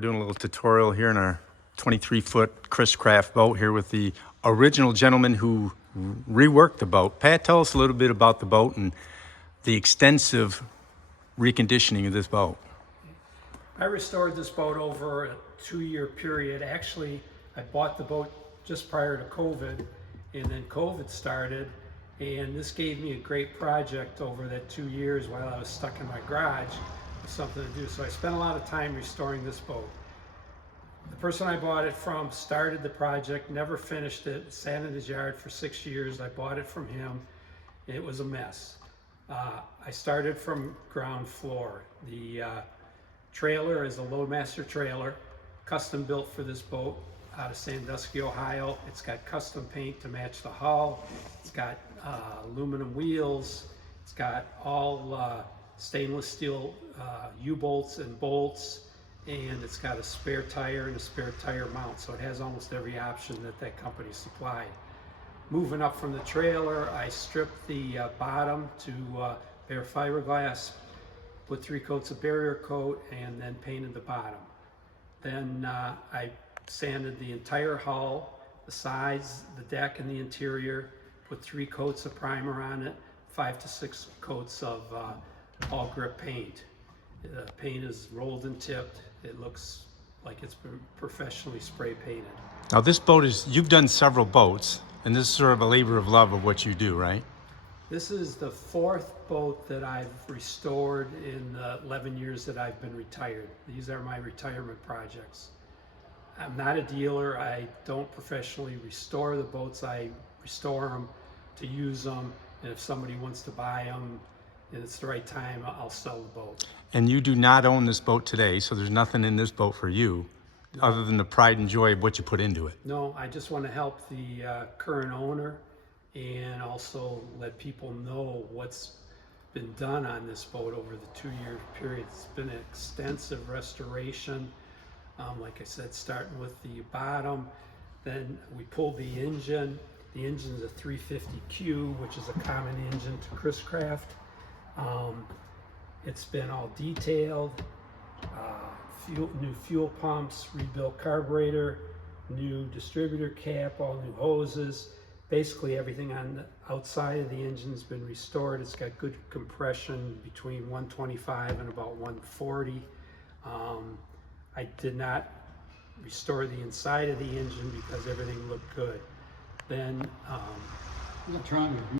We're doing a little tutorial here in our 23-foot Chris Craft boat here with the original gentleman who reworked the boat. Pat, tell us a little bit about the boat and the extensive reconditioning of this boat. I restored this boat over a 2-year period. Actually, I bought the boat just prior to COVID, and then COVID started, and this gave me a great project over that 2 years while I was stuck in my garage, something to do. So I spent a lot of time restoring this boat. The person I bought it from started the project, never finished it, sat in his yard for 6 years. I bought it from him. It was a mess. I started from ground floor. The trailer is a Loadmaster trailer, custom built for this boat out of Sandusky, Ohio. It's got custom paint to match the hull. It's got aluminum wheels. It's got all stainless steel U-bolts and bolts, and it's got a spare tire and a spare tire mount, so it has almost every option that company supplied. Moving up from the trailer, I stripped the bottom to bare fiberglass, put 3 coats of barrier coat, and then painted the bottom. Then I sanded the entire hull, the sides, the deck, and the interior, put 3 coats of primer on it, 5 to 6 coats of all grip paint. The paint is rolled and tipped. It looks like it's been professionally spray painted. Now this boat is, you've done several boats, and this is sort of a labor of love of what you do, right? This is the 4th boat that I've restored in the 11 years that I've been retired. These are my retirement projects. I'm not a dealer. I don't professionally restore the boats. I restore them to use them, and if somebody wants to buy them and it's the right time, I'll sell the boat. And you do not own this boat today, so there's nothing in this boat for you other than the pride and joy of what you put into it. No, I just want to help the current owner and also let people know what's been done on this boat over the 2-year period. It's been an extensive restoration. Like I said, starting with the bottom, then we pulled the engine. The engine is a 350Q, which is a common engine to Chris Craft. It's been all detailed, new fuel pumps, rebuilt carburetor, new distributor cap, all new hoses. Basically everything on the outside of the engine has been restored. It's got good compression between 125 and about 140. I did not restore the inside of the engine because everything looked good. Then